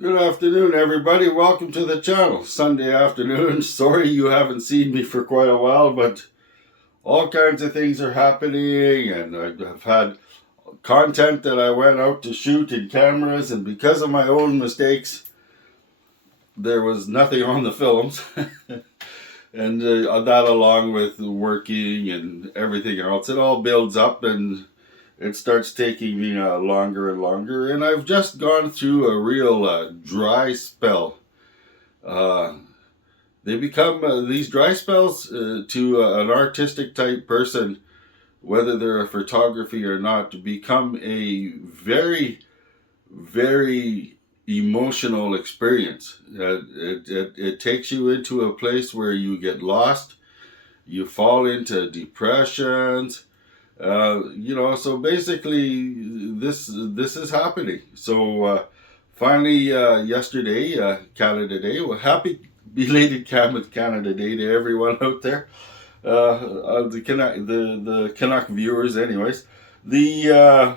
Good afternoon, everybody. Welcome to the channel. Sunday afternoon. Sorry you haven't seen me for quite a while, but all kinds of things are happening, and I've had content that I went out to shoot in cameras, and because of my own mistakes, there was nothing on the films. And that, along with working and everything else, it all builds up and it starts taking me longer and longer. And I've just gone through a real dry spell. Uh, they become these dry spells to an artistic type person, whether they're a photography or not, to become a very, very emotional experience. It takes you into a place where you get lost, you fall into depressions. So basically, this is happening. So finally, yesterday, Canada Day. Well, happy belated Canada Day to everyone out there. The Canuck viewers, anyways. The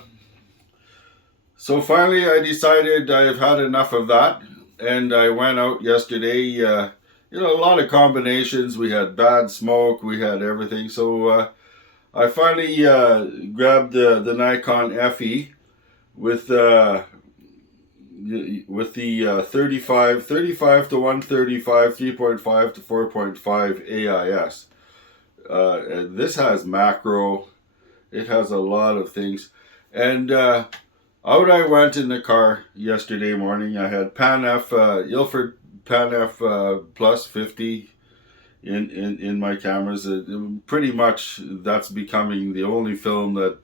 So finally, I decided I've had enough of that, and I went out yesterday. A lot of combinations. We had bad smoke. We had everything. So. I finally grabbed the Nikon FE with the 35 to 135, 3.5 to 4.5 AIS. And this has macro. It has a lot of things. And out I went in the car yesterday morning. I had Pan F, Ilford Pan F plus 50 in my cameras. Pretty much that's becoming the only film that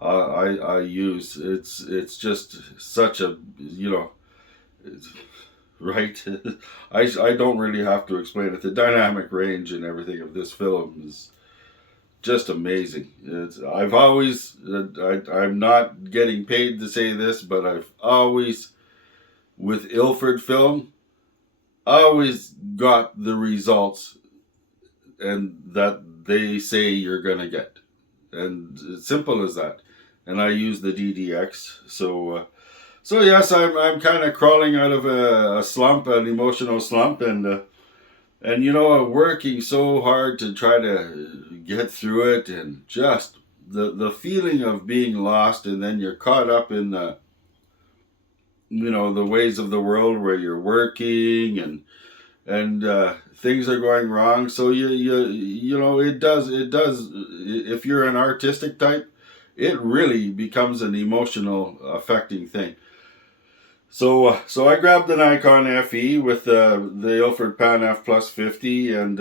I use. It's just such a right. I don't really have to explain it. The dynamic range and everything of this film is just amazing. I've always I'm not getting paid to say this, but I've always, with Ilford film, always got the results and that they say you're gonna get, and it's simple as that. And I use the DDX. So yes, I'm kind of crawling out of a slump, an emotional slump, and working so hard to try to get through it, and just the feeling of being lost, and then you're caught up in the ways of the world where you're working and things are going wrong. So it does if you're an artistic type, it really becomes an emotional affecting thing. So I grabbed the Nikon FE with the Ilford Pan F plus 50 and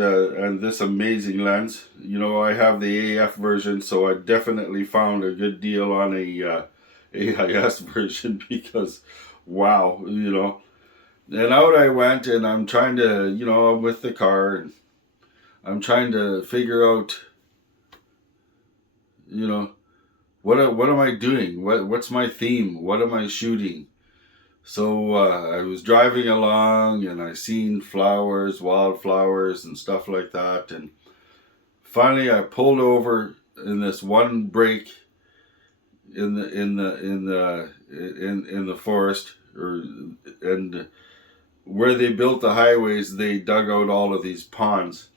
this amazing lens. I have the AF version, so I definitely found a good deal on a AIS version because wow. And out I went, and I'm trying to, I'm with the car, and I'm trying to figure out, what am I doing? What's my theme? What am I shooting? So I was driving along, and I seen flowers, wildflowers, and stuff like that. And finally, I pulled over in this one break in the forest, and where they built the highways, they dug out all of these ponds.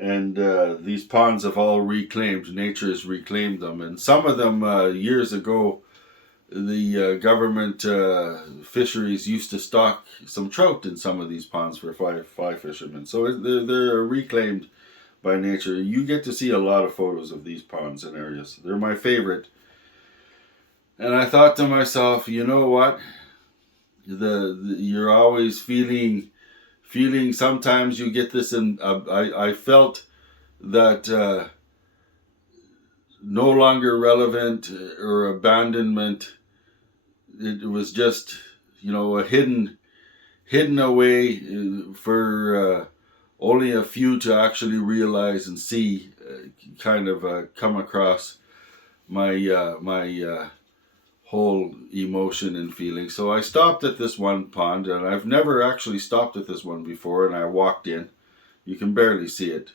And these ponds have all reclaimed. Nature has reclaimed them. And some of them, years ago, the government fisheries used to stock some trout in some of these ponds for fly fishermen. So they're reclaimed by nature. You get to see a lot of photos of these ponds and areas. They're my favorite. And I thought to myself, you know what? You're always feeling sometimes you get this, and I felt that no longer relevant or abandonment. It was just a hidden away for only a few to actually realize and see, kind of come across my whole emotion and feeling. So I stopped at this one pond, and I've never actually stopped at this one before, and I walked in. You can barely see it.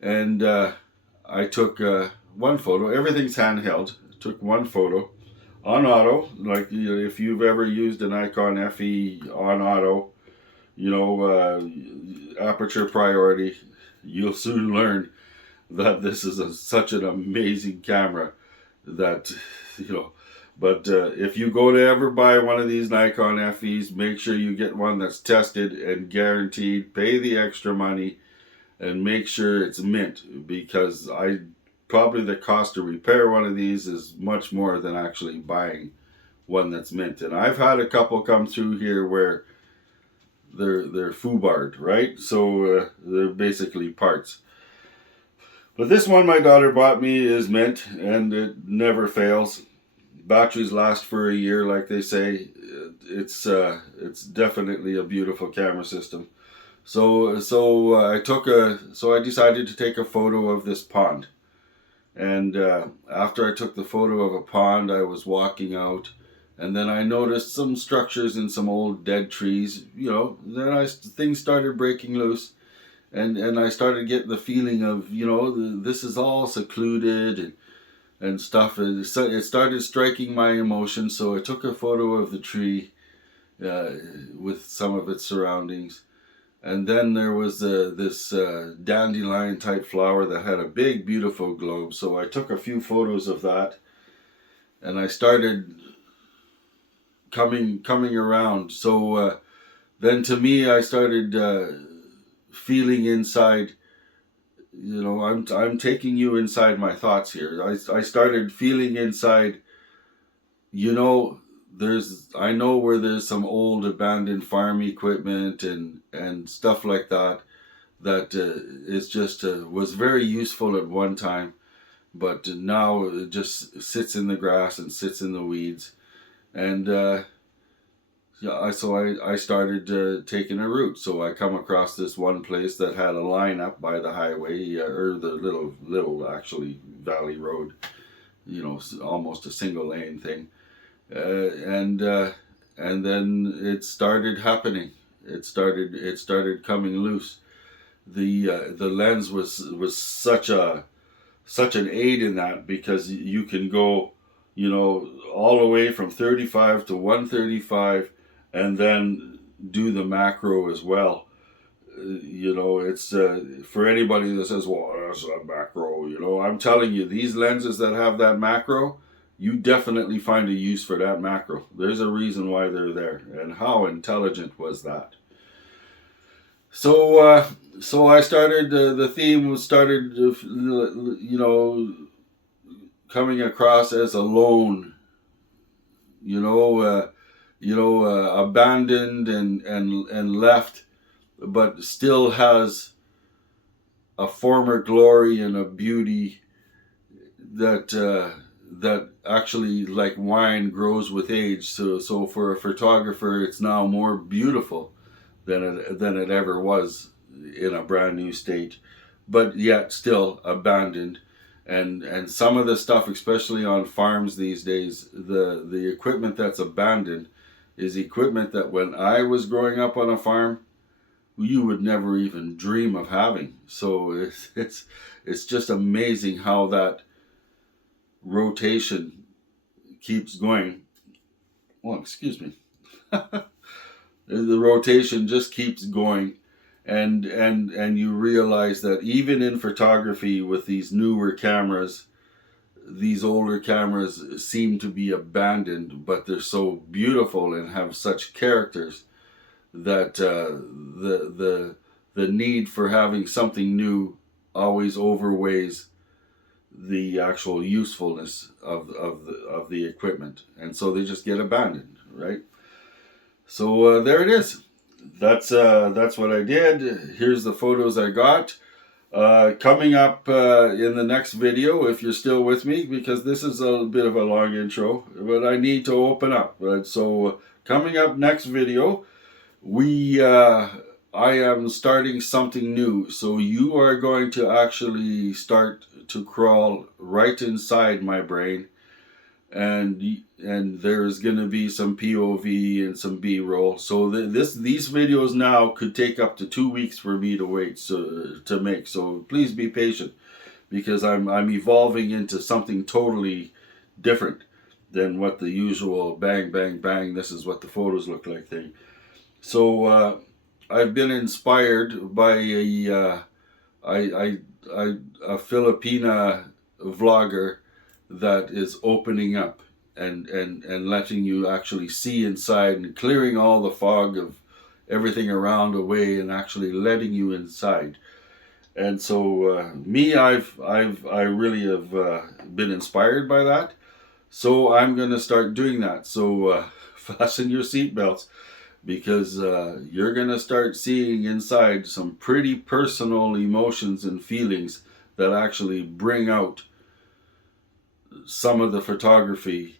And I took one photo. Everything's handheld. I took one photo. on auto. Like, you know, if you've ever used a Nikon FE on auto, you know, aperture priority, you'll soon learn that this is such an amazing camera that, you know, but if you go to ever buy one of these Nikon FEs, make sure you get one that's tested and guaranteed. Pay the extra money and make sure it's mint, because probably the cost to repair one of these is much more than actually buying one that's mint. And I've had a couple come through here where they're foobarred, right? So they're basically parts. But this one my daughter bought me is mint, and it never fails. Batteries last for a year, like they say. It's definitely a beautiful camera system. So I decided to take a photo of this pond. And after I took the photo of a pond, I was walking out, and then I noticed some structures in some old dead trees. You know, then things started breaking loose. And I started getting the feeling of, you know, this is all secluded and stuff. And it started striking my emotions. So I took a photo of the tree with some of its surroundings. And then there was this dandelion type flower that had a big, beautiful globe. So I took a few photos of that. And I started coming around. So then to me, I started feeling inside, you know, I'm taking you inside my thoughts here. I started feeling inside, you know, I know where there's some old abandoned farm equipment and stuff like that is just was very useful at one time, but now it just sits in the grass and sits in the weeds. And yeah, I started taking a route. So I come across this one place that had a line up by the highway, or the little actually valley road, you know, almost a single lane thing, and then it started happening. It started coming loose. The lens was such an aid in that, because you can go, you know, all the way from 35 to 135, and then do the macro as well. You know, it's for anybody that says, well, that's a macro, you know, I'm telling you, these lenses that have that macro, you definitely find a use for that macro. There's a reason why they're there. And how intelligent was that? So so I started, the theme started, you know, coming across as alone, you know, abandoned and left, but still has a former glory and a beauty that actually, like wine, grows with age. So for a photographer, it's now more beautiful than it ever was in a brand new state, but yet still abandoned. And some of the stuff, especially on farms these days, the equipment that's abandoned is equipment that when I was growing up on a farm, you would never even dream of having. So it's just amazing how that rotation keeps going. Well, excuse me. The rotation just keeps going, and you realize that even in photography with these newer cameras, these older cameras seem to be abandoned, but they're so beautiful and have such characters that the need for having something new always overweighs the actual usefulness of the equipment, and so they just get abandoned, right? So there it is. That's what I did. Here's the photos I got. Coming up in the next video, if you're still with me, because this is a bit of a long intro, but I need to open up. So coming up next video, I am starting something new. So you are going to actually start to crawl right inside my brain, and there's going to be some POV and some B-roll. So these videos now could take up to 2 weeks for me to make. So please be patient, because I'm evolving into something totally different. than what the usual bang, bang, bang, this is what the photos look like thing. So I've been inspired by a Filipina vlogger that is opening up and letting you actually see inside and clearing all the fog of everything around away and actually letting you inside. And so me, I really have been inspired by that. So I'm going to start doing that. So fasten your seatbelts, because you're going to start seeing inside some pretty personal emotions and feelings that actually bring out some of the photography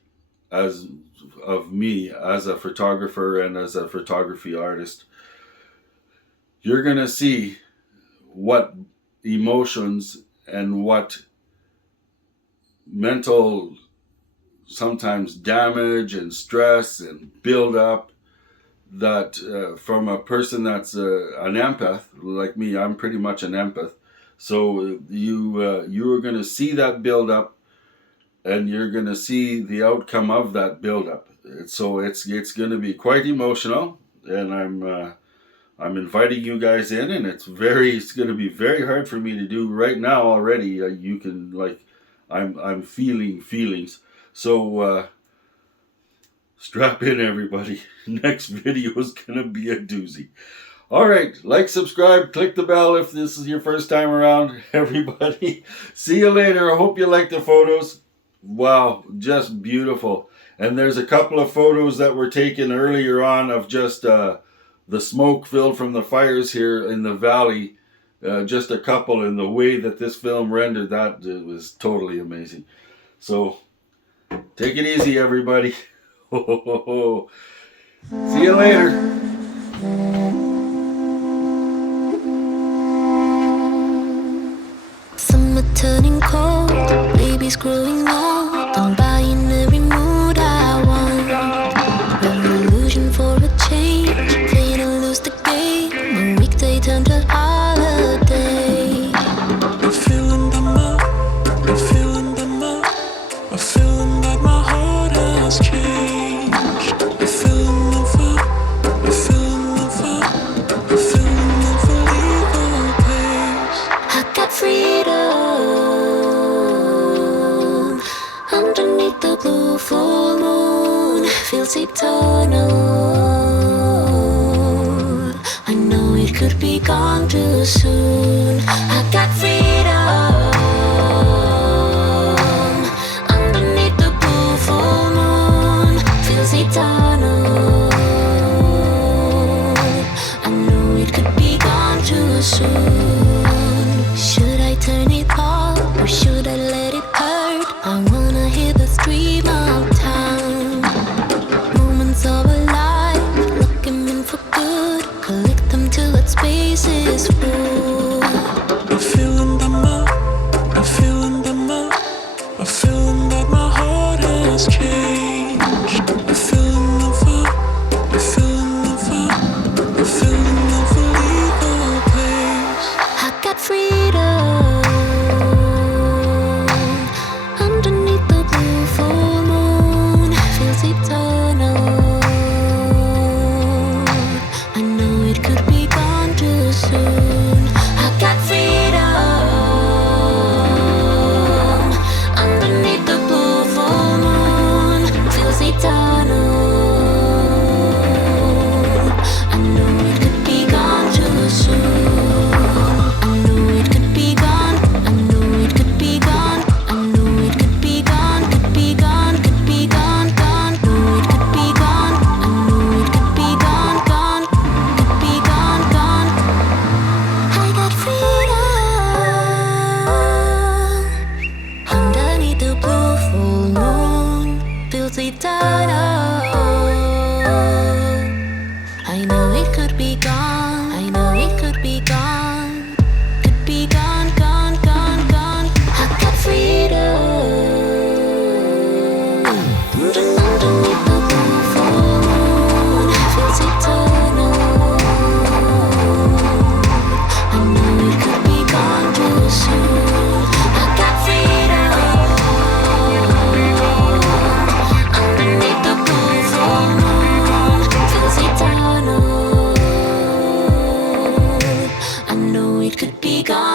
of me as a photographer and as a photography artist. You're going to see what emotions and what mental sometimes damage and stress and build up that from a person that's an empath like me. I'm pretty much an empath. So you are going to see that build up, and you're going to see the outcome of that build up. So it's going to be quite emotional, and I'm inviting you guys in, and it's going to be very hard for me to do right now already. You can, like, I'm feeling feelings. So strap in, everybody. Next video is gonna be a doozy. All right, like, subscribe, click the bell if this is your first time around, everybody. See you later. I hope you like the photos. Wow, just beautiful. And there's a couple of photos that were taken earlier on of just the smoke filled from the fires here in the valley. Just a couple, and the way that this film rendered that, it was totally amazing. So take it easy, everybody. See you later. Summer turning cold, baby's growing old. I'm buying every mood I want. Revolution for a change, play to lose the game. A weekday turned to holiday. I'm feeling the mood, I'm feeling the mood. I'm feeling like my heart has changed. I'm feeling the vibe, I'm feeling the vibe. I'm feeling the unbelievable pace. I got freedom underneath the blue full moon. Feels eternal. I know it could be gone too soon. I got freedom underneath the blue full moon. Feels eternal. I know it could be gone too soon. Should I turn it off or should I let it hurt? I wanna hear the scream of time. Moments of a life, lock 'em in for good. Collect them till that space is full. I'm feeling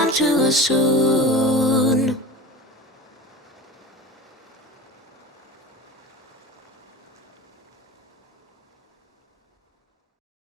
come too soon.